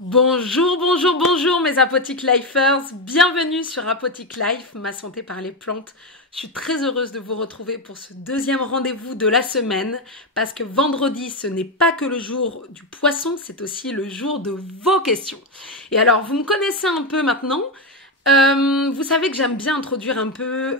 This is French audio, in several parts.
Bonjour, bonjour, bonjour mes Apothic Lifers, bienvenue sur Apothic Life, ma santé par les plantes. Je suis très heureuse de vous retrouver pour ce deuxième rendez-vous de la semaine parce que vendredi ce n'est pas que le jour du poisson, c'est aussi le jour de vos questions. Et alors vous me connaissez un peu maintenant. Vous savez que j'aime bien introduire un peu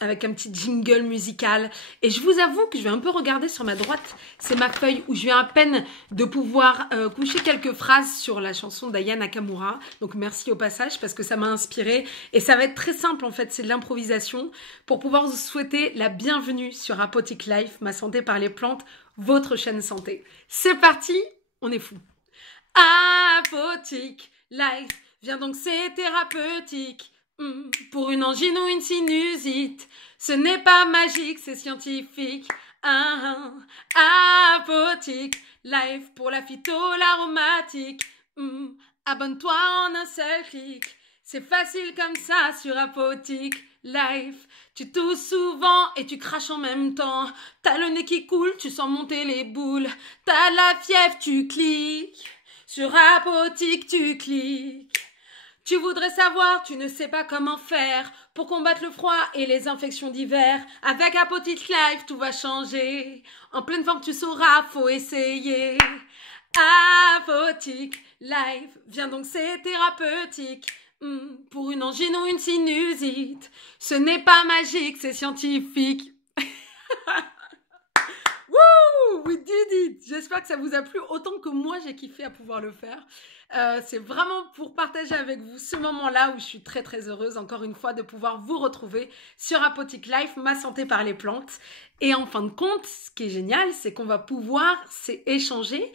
avec un petit jingle musical et je vous avoue que je vais un peu regarder sur ma droite, c'est ma feuille où je viens à peine de pouvoir coucher quelques phrases sur la chanson d'Aya Nakamura, donc merci au passage parce que ça m'a inspirée et ça va être très simple en fait, c'est de l'improvisation pour pouvoir vous souhaiter la bienvenue sur Apothic Life, ma santé par les plantes, votre chaîne santé. C'est parti, on est fou. Apothic Life. Viens donc, c'est thérapeutique. Pour une angine ou une sinusite. Ce n'est pas magique, c'est scientifique. Apothic Life pour la phyto, l'aromatique. Abonne-toi en un seul clic. C'est facile comme ça sur Apothic Life. Tu tousses souvent et tu craches en même temps. T'as le nez qui coule, tu sens monter les boules. T'as la fièvre, tu cliques. Sur Apothic, tu cliques. Tu voudrais savoir, tu ne sais pas comment faire pour combattre le froid et les infections d'hiver. Avec Apothic Life, tout va changer. En pleine forme, tu sauras, faut essayer. Apothic Life, viens donc, c'est thérapeutique. Pour une angine ou une sinusite. Ce n'est pas magique, c'est scientifique. Wouh, we did it! J'espère que ça vous a plu autant que moi j'ai kiffé à pouvoir le faire. C'est vraiment pour partager avec vous ce moment-là où je suis très très heureuse encore une fois de pouvoir vous retrouver sur Apothic Life, ma santé par les plantes. Et en fin de compte, ce qui est génial, c'est qu'on va pouvoir échanger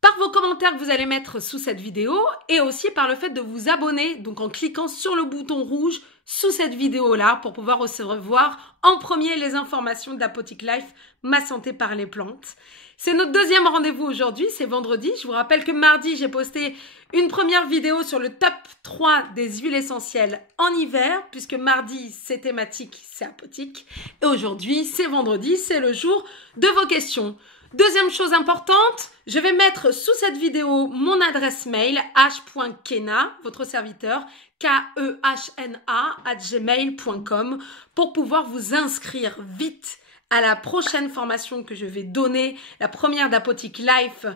par vos commentaires que vous allez mettre sous cette vidéo et aussi par le fait de vous abonner, donc en cliquant sur le bouton rouge sous cette vidéo-là pour pouvoir recevoir en premier les informations d'Apothic Life, ma santé par les plantes. C'est notre deuxième rendez-vous aujourd'hui, c'est vendredi. Je vous rappelle que mardi, j'ai posté une première vidéo sur le top 3 des huiles essentielles en hiver, puisque mardi, c'est thématique, c'est Apothic. Et aujourd'hui, c'est vendredi, c'est le jour de vos questions. Deuxième chose importante, je vais mettre sous cette vidéo mon adresse mail h.kena, votre serviteur, KEHNA@gmail.com pour pouvoir vous inscrire vite à la prochaine formation que je vais donner, la première d'Apothic Life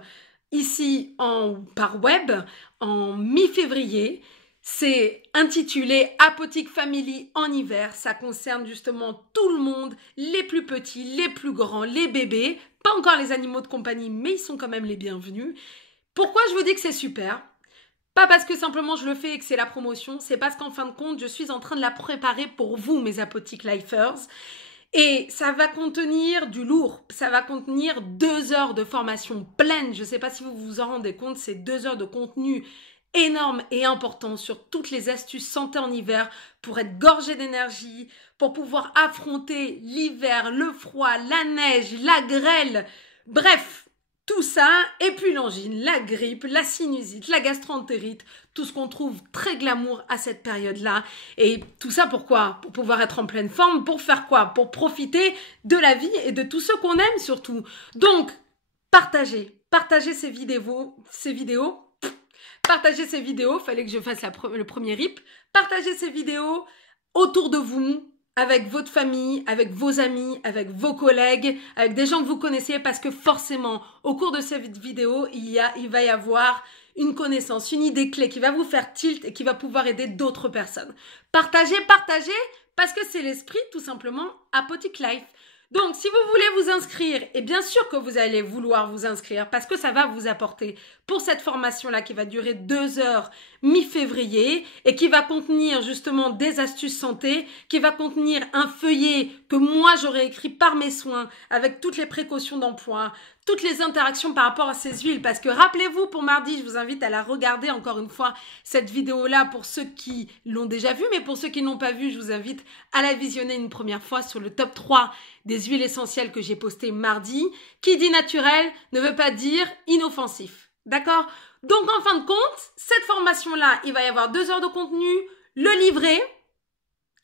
ici par web en mi-février. C'est intitulé Apothic Family en hiver. Ça concerne justement tout le monde, les plus petits, les plus grands, les bébés, pas encore les animaux de compagnie, mais ils sont quand même les bienvenus. Pourquoi je vous dis que c'est super ? Pas parce que simplement je le fais et que c'est la promotion, c'est parce qu'en fin de compte, je suis en train de la préparer pour vous, mes Apothic Lifers. Et ça va contenir du lourd, ça va contenir 2 heures de formation pleine. Je ne sais pas si vous vous en rendez compte, c'est 2 heures de contenu énorme et important sur toutes les astuces santé en hiver pour être gorgé d'énergie, pour pouvoir affronter l'hiver, le froid, la neige, la grêle, bref, tout ça, et puis l'angine, la grippe, la sinusite, la gastroentérite, tout ce qu'on trouve très glamour à cette période-là. Et tout ça pourquoi ? Pour pouvoir être en pleine forme, pour faire quoi ? Pour profiter de la vie et de tous ceux qu'on aime surtout. Donc, partagez ces vidéos. Partagez ces vidéos, fallait que je fasse le premier rip. Partagez ces vidéos autour de vous, avec votre famille, avec vos amis, avec vos collègues, avec des gens que vous connaissez, parce que forcément, au cours de cette vidéo, il va y avoir une connaissance, une idée clé qui va vous faire tilt et qui va pouvoir aider d'autres personnes. Partagez, parce que c'est l'esprit, tout simplement, Apothic Life. Donc, si vous voulez vous inscrire, et bien sûr que vous allez vouloir vous inscrire parce que ça va vous apporter pour cette formation-là qui va durer 2 heures mi-février et qui va contenir justement des astuces santé, qui va contenir un feuillet que moi j'aurais écrit par mes soins avec toutes les précautions d'emploi, toutes les interactions par rapport à ces huiles, parce que rappelez-vous pour mardi, je vous invite à la regarder encore une fois, cette vidéo-là pour ceux qui l'ont déjà vue, mais pour ceux qui ne l'ont pas vue, je vous invite à la visionner une première fois sur le top 3 des huiles essentielles que j'ai posté mardi. Qui dit naturel ne veut pas dire inoffensif, d'accord ? Donc en fin de compte, cette formation-là, il va y avoir 2 heures de contenu, le livret,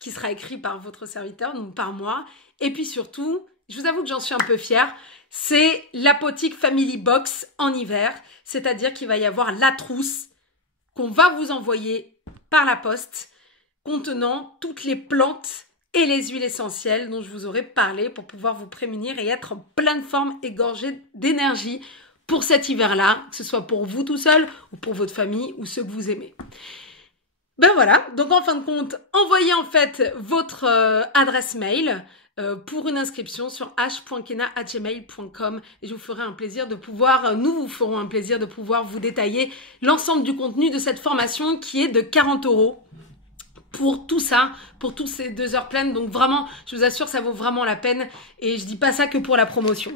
qui sera écrit par votre serviteur, donc par moi, et puis surtout, je vous avoue que j'en suis un peu fière, c'est l'Apotheke Family Box en hiver, c'est-à-dire qu'il va y avoir la trousse qu'on va vous envoyer par la poste contenant toutes les plantes et les huiles essentielles dont je vous aurais parlé pour pouvoir vous prémunir et être en pleine forme et gorgé d'énergie pour cet hiver-là, que ce soit pour vous tout seul ou pour votre famille ou ceux que vous aimez. Ben voilà, donc en fin de compte, envoyez en fait votre adresse mail pour une inscription sur h.kena@gmail.com et je vous ferai un plaisir de pouvoir, nous vous ferons un plaisir de pouvoir vous détailler l'ensemble du contenu de cette formation qui est de 40 € pour tout ça, pour toutes ces 2 heures pleines. Donc vraiment, je vous assure, ça vaut vraiment la peine et je dis pas ça que pour la promotion.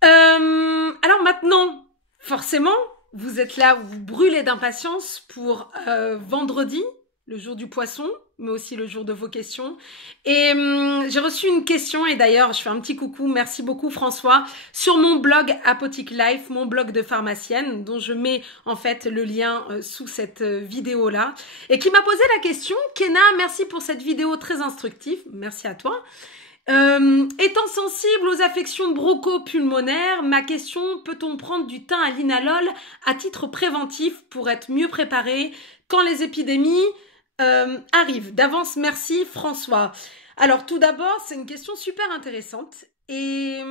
Alors maintenant, forcément, vous êtes là, vous brûlez d'impatience pour vendredi, le jour du poisson, mais aussi le jour de vos questions. Et j'ai reçu une question, et d'ailleurs, je fais un petit coucou, merci beaucoup François, sur mon blog Apotheke Life, mon blog de pharmacienne, dont je mets en fait le lien sous cette vidéo-là, et qui m'a posé la question, Kena, merci pour cette vidéo très instructive, merci à toi. Étant sensible aux affections broncho-pulmonaires, ma question, peut-on prendre du thym à linalol à titre préventif pour être mieux préparé quand les épidémies arrivent? D'avance, merci François. Alors tout d'abord, c'est une question super intéressante et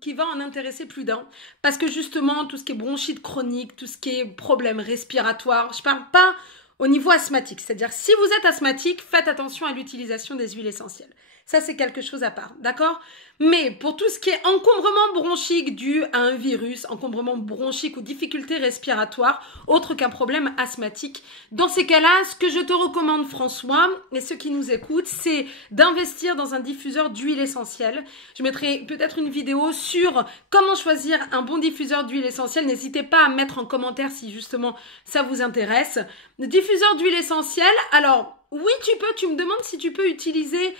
qui va en intéresser plus d'un. Parce que justement, tout ce qui est bronchite chronique, tout ce qui est problème respiratoire, je parle pas au niveau asthmatique. C'est-à-dire, si vous êtes asthmatique, faites attention à l'utilisation des huiles essentielles. Ça, c'est quelque chose à part, d'accord? Mais pour tout ce qui est encombrement bronchique dû à un virus, encombrement bronchique ou difficulté respiratoire, autre qu'un problème asthmatique, dans ces cas-là, ce que je te recommande, François, et ceux qui nous écoutent, c'est d'investir dans un diffuseur d'huile essentielle. Je mettrai peut-être une vidéo sur comment choisir un bon diffuseur d'huile essentielle. N'hésitez pas à mettre en commentaire si justement ça vous intéresse. Le diffuseur d'huile essentielle, alors... oui, tu me demandes si tu peux utiliser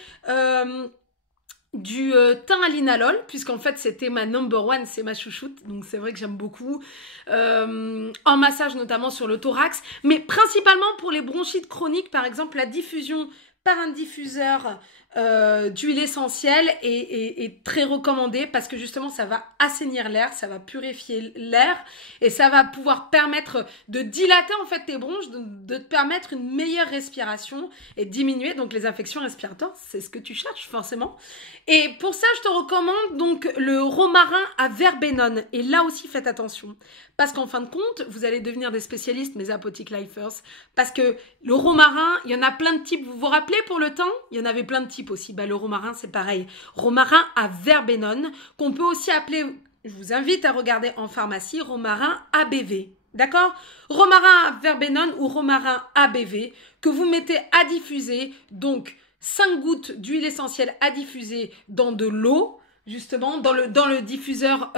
du thym à linalol, puisqu'en fait c'était ma number one, c'est ma chouchoute, donc c'est vrai que j'aime beaucoup, en massage notamment sur le thorax, mais principalement pour les bronchites chroniques, par exemple la diffusion par un diffuseur d'huile essentielle est très recommandée parce que justement ça va assainir l'air, ça va purifier l'air et ça va pouvoir permettre de dilater en fait tes bronches, de te permettre une meilleure respiration et diminuer donc les infections respiratoires, c'est ce que tu cherches forcément. Et pour ça je te recommande donc le romarin à verbenone et là aussi faites attention parce qu'en fin de compte vous allez devenir des spécialistes mes Apotheke Lifers parce que le romarin il y en a plein de types, vous vous rappelez pour le thym il y en avait plein de types aussi. Le romarin, c'est pareil. Romarin à verbenone, qu'on peut aussi appeler, je vous invite à regarder en pharmacie, romarin ABV. D'accord? Romarin à verbenone ou romarin ABV, que vous mettez à diffuser, donc 5 gouttes d'huile essentielle à diffuser dans de l'eau, justement, dans le diffuseur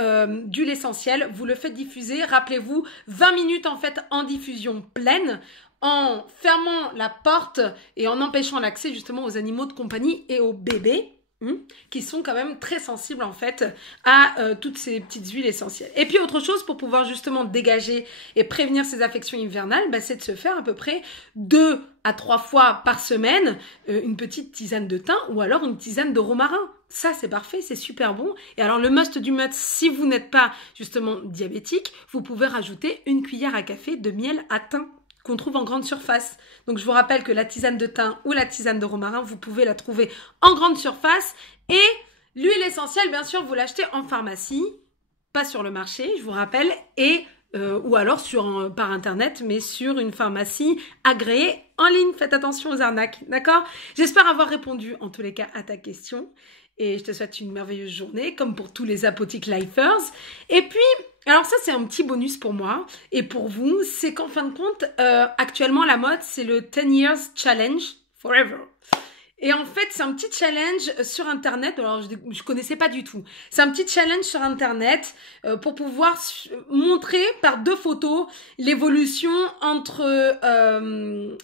d'huile essentielle. Vous le faites diffuser, rappelez-vous, 20 minutes en fait en diffusion pleine, en fermant la porte et en empêchant l'accès justement aux animaux de compagnie et aux bébés qui sont quand même très sensibles en fait à toutes ces petites huiles essentielles. Et puis autre chose pour pouvoir justement dégager et prévenir ces affections hivernales, c'est de se faire à peu près 2 à 3 fois par semaine une petite tisane de thym ou alors une tisane de romarin. Ça, c'est parfait, c'est super bon. Et alors, le must du must, si vous n'êtes pas justement diabétique, vous pouvez rajouter une cuillère à café de miel à thym qu'on trouve en grande surface. Donc, je vous rappelle que la tisane de thym ou la tisane de romarin, vous pouvez la trouver en grande surface. Et l'huile essentielle, bien sûr, vous l'achetez en pharmacie, pas sur le marché, je vous rappelle, et ou alors par internet, mais sur une pharmacie agréée en ligne. Faites attention aux arnaques, d'accord? J'espère avoir répondu en tous les cas à ta question. Et je te souhaite une merveilleuse journée, comme pour tous les Apotheke Lifers. Et puis, alors ça, c'est un petit bonus pour moi et pour vous. C'est qu'en fin de compte, actuellement, la mode, c'est le 10 Years Challenge Forever. Et en fait, c'est un petit challenge sur Internet. Alors, je connaissais pas du tout. C'est un petit challenge sur Internet pour pouvoir montrer par 2 photos l'évolution entre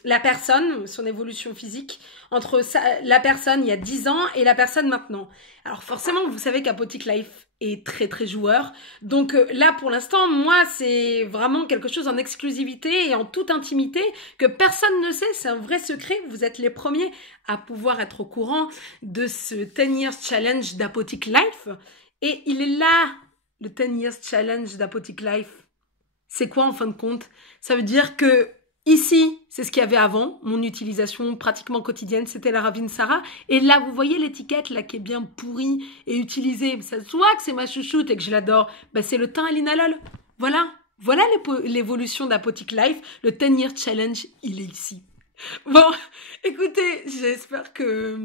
la personne, son évolution physique, entre la personne il y a 10 ans et la personne maintenant. Alors forcément, vous savez qu'Apothic Life est très très joueur. Donc là, pour l'instant, moi, c'est vraiment quelque chose en exclusivité et en toute intimité que personne ne sait. C'est un vrai secret. Vous êtes les premiers à pouvoir être au courant de ce 10 Years Challenge d'Apothic Life. Et il est là, le 10 Years Challenge d'Apothic Life. C'est quoi en fin de compte? Ça veut dire que ici, c'est ce qu'il y avait avant, mon utilisation pratiquement quotidienne, c'était la Ravinsara. Et là, vous voyez l'étiquette là qui est bien pourrie et utilisée. Ça se voit que c'est ma chouchoute et que je l'adore. Ben, c'est le thym et l'inalol. Voilà. Voilà l'évolution d'Apothic Life. Le 10 Year Challenge, il est ici. Bon, écoutez, j'espère que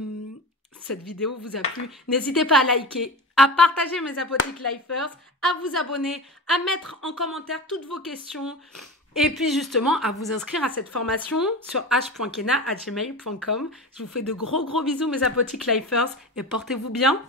cette vidéo vous a plu. N'hésitez pas à liker, à partager mes Apothic Lifers, à vous abonner, à mettre en commentaire toutes vos questions et puis justement à vous inscrire à cette formation sur h.kena@gmail.com. Je vous fais de gros bisous mes Apothic Lifers et portez-vous bien.